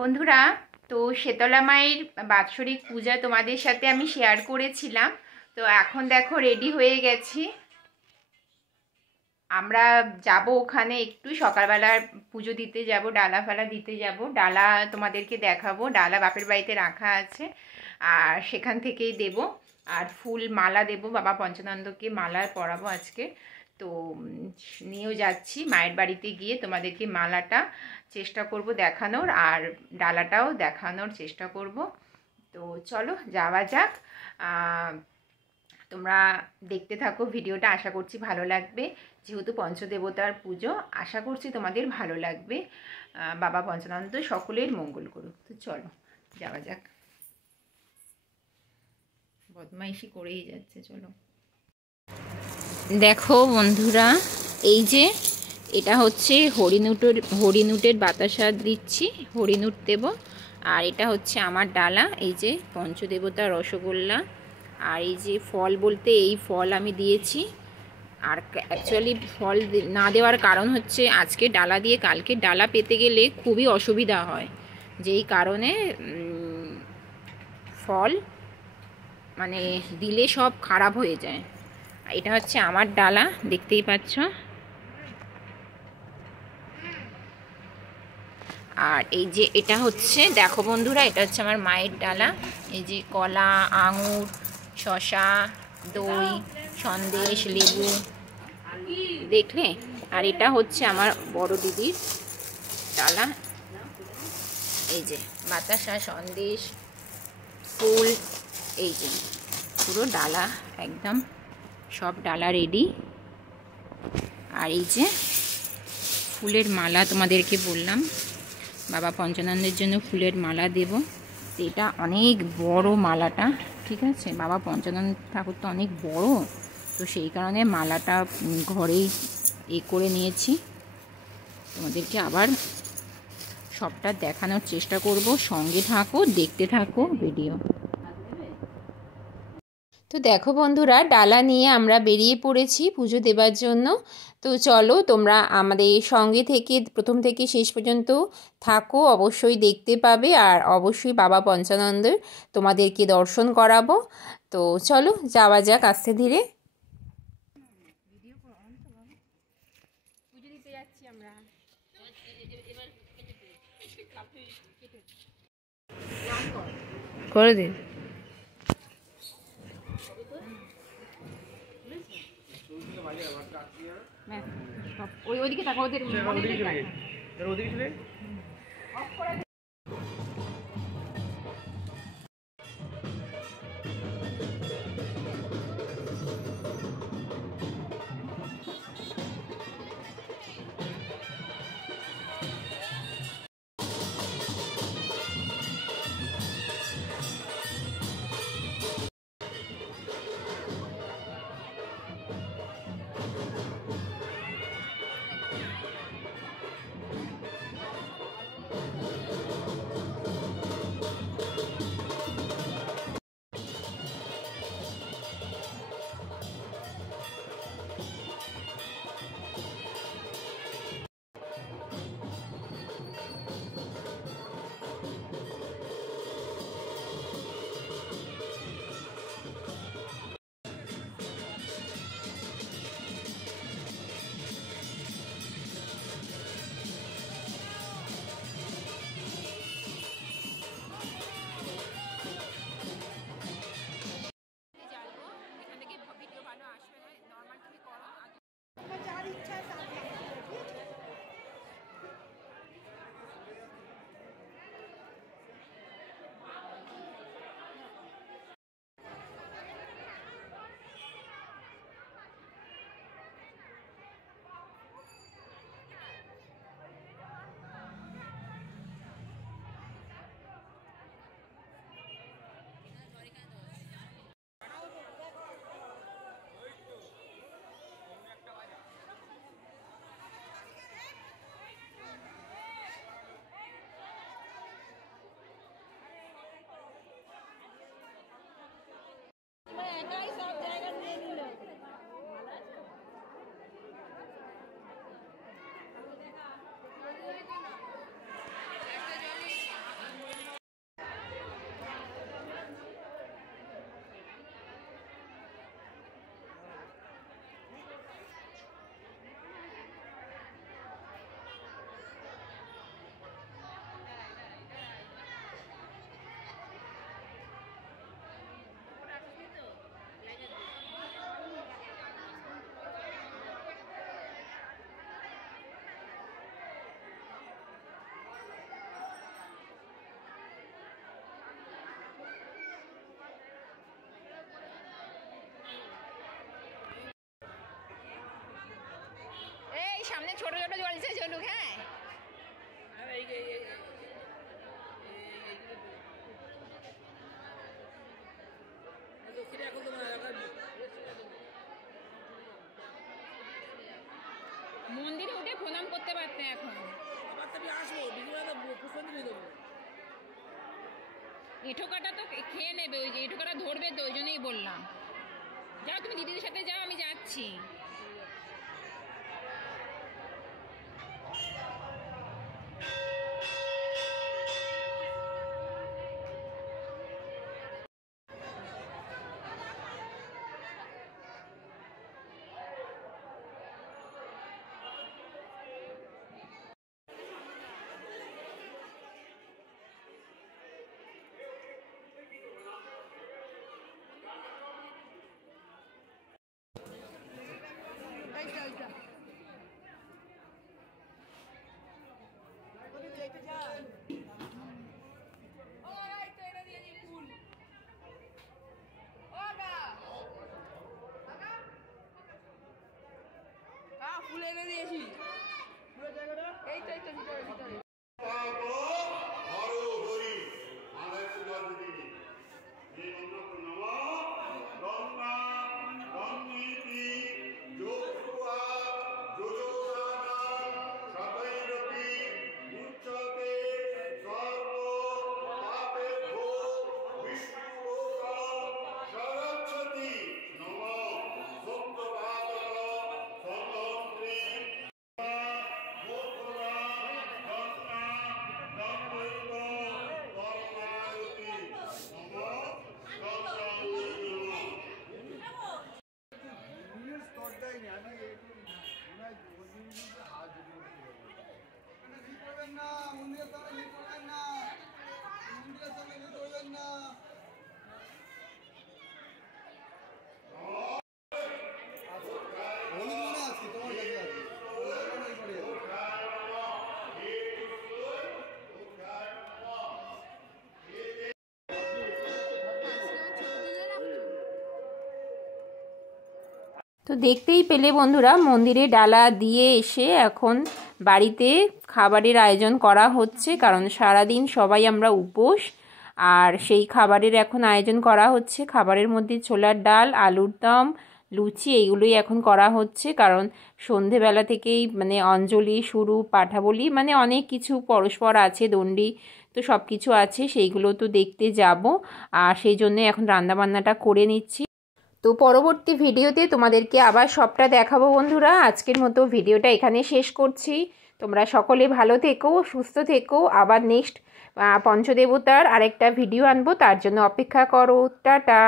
বন্ধুরা, তো শীতলা মায়ের বাৎসরিক পূজা তোমাদের সাথে আমি শেয়ার করেছিলাম। তো এখন দেখো রেডি হয়ে গেছি। আমরা যাব ওখানে, একটু সকালবেলা পুজো দিতে যাব, ডালা ফালা দিতে যাব। ডালা তোমাদেরকে দেখাবো, ডালা বাপের বাড়িতে রাখা আছে আর সেখান থেকেই দেব। আর ফুল মালা দেব, বাবা পঞ্চানন্দকে মালা পরাবো আজকে। তো নিয়েও যাচ্ছি, মায়ের বাড়িতে গিয়ে তোমাদেরকে মালাটা চেষ্টা করব দেখানোর আর ডালাটাও দেখানোর চেষ্টা করব। তো চলো যাওয়া যাক। তোমরা দেখতে থাকো ভিডিওটা, আশা করছি ভালো লাগবে। যেহেতু পঞ্চদেবতার পুজো, আশা করছি তোমাদের ভালো লাগবে। বাবা পঞ্চানন্দ সকলের মঙ্গল করুক। তো চলো যাওয়া যাক। বদমাইশি করেই যাচ্ছে, চলো। দেখো বন্ধুরা, এই যে এটা হচ্ছে হরিণুটের বাতাসা দিচ্ছি, হরিণুট দেব। আর এটা হচ্ছে আমার ডালা, এই যে পঞ্চদেবতা রসগোল্লা। আর এই যে ফল বলতে এই ফল আমি দিয়েছি। আর অ্যাকচুয়ালি ফল না দেওয়ার কারণ হচ্ছে আজকে ডালা দিয়ে কালকে ডালা পেতে গেলে খুবই অসুবিধা হয়, যেই কারণে ফল মানে দিলে সব খারাপ হয়ে যায়। এটা হচ্ছে আমার ডালা, দেখতেই পাচ্ছ। আর এই যে এটা হচ্ছে, দেখো বন্ধুরা, এটা হচ্ছে আমার মায়ের ডালা। এই যে কলা, আঙুর, শশা, দই, সন্দেশ, লেবু, দেখলে। আর এটা হচ্ছে আমার বড় দিদির ডালা। এই যে বাতাসা, সন্দেশ, ফুল, এই যে পুরো ডালা একদম সব ডালা রেডি। আর এই যে ফুলের মালা তোমাদেরকে বললাম, বাবা পঞ্চানন্দের জন্য ফুলের মালা দেব। এটা অনেক বড় মালাটা, ঠিক আছে। বাবা পঞ্চানন্দ ঠাকুর তো অনেক বড়, তো সেই কারণে মালাটা ঘরেই করে নিয়েছি। তোমাদেরকে আবার সবটা দেখানোর চেষ্টা করব, সঙ্গে থাকো, দেখতে থাকো ভিডিও। তো দেখো বন্ধুরা, ডালা নিয়ে আমরা বেরিয়ে পড়েছি পুজো দেবার জন্য। তো চলো তোমরা আমাদের সঙ্গে থেকে প্রথম থেকে শেষ পর্যন্ত থাকো, অবশ্যই দেখতে পাবে। আর অবশ্যই বাবা পঞ্চানন্দের তোমাদেরকে দর্শন করাবো। তো চলো যাওয়া যাক আস্তে ধীরে। পুজো দিতে যাচ্ছি আমরা। করে দিন। ওইদিকে তাকাও, ওদের সামনে ছোট ছোট জ্বলছে, চলুক। হ্যাঁ মন্দিরে উঠে প্রণাম করতে পারতে এখন। এঁঠোকাটা তো খেয়ে নেবে, ওই যে এঁঠোকাটা ধরবে তো, ওই জন্যই বললাম। যাও তুমি দিদিদের সাথে যাও, আমি যাচ্ছি। ফুল এনে দিয়েছি, এই তো তো দেখতেই পেলে বন্ধুরা, মন্দিরে ডালা দিয়ে এসে এখন বাড়িতে খাবারের আয়োজন করা হচ্ছে, কারণ সারাদিন সবাই আমরা উপোস। আর সেই খাবারের এখন আয়োজন করা হচ্ছে। খাবারের মধ্যে ছোলার ডাল, আলুর দম, লুচি এইগুলোই এখন করা হচ্ছে, কারণ সন্ধেবেলা থেকেই মানে অঞ্জলি শুরু, পাঠাবলি মানে অনেক কিছু পরস্পর আছে, দণ্ডি, তো সব কিছু আছে, সেইগুলো তো দেখতে যাব। আর সেই জন্যে এখন রান্নাবান্নাটা করে নিচ্ছি। তো পরবর্তী ভিডিওতে তোমাদেরকে আবার সবটা দেখাবো বন্ধুরা। আজকের মতো ভিডিওটা এখানে শেষ করছি। তোমরা সকলে ভালো থেকো, সুস্থ থেকো। আবার নেক্সট পঞ্চদেবতার আরেকটা ভিডিও আনবো, তার জন্য অপেক্ষা করো। টাটা।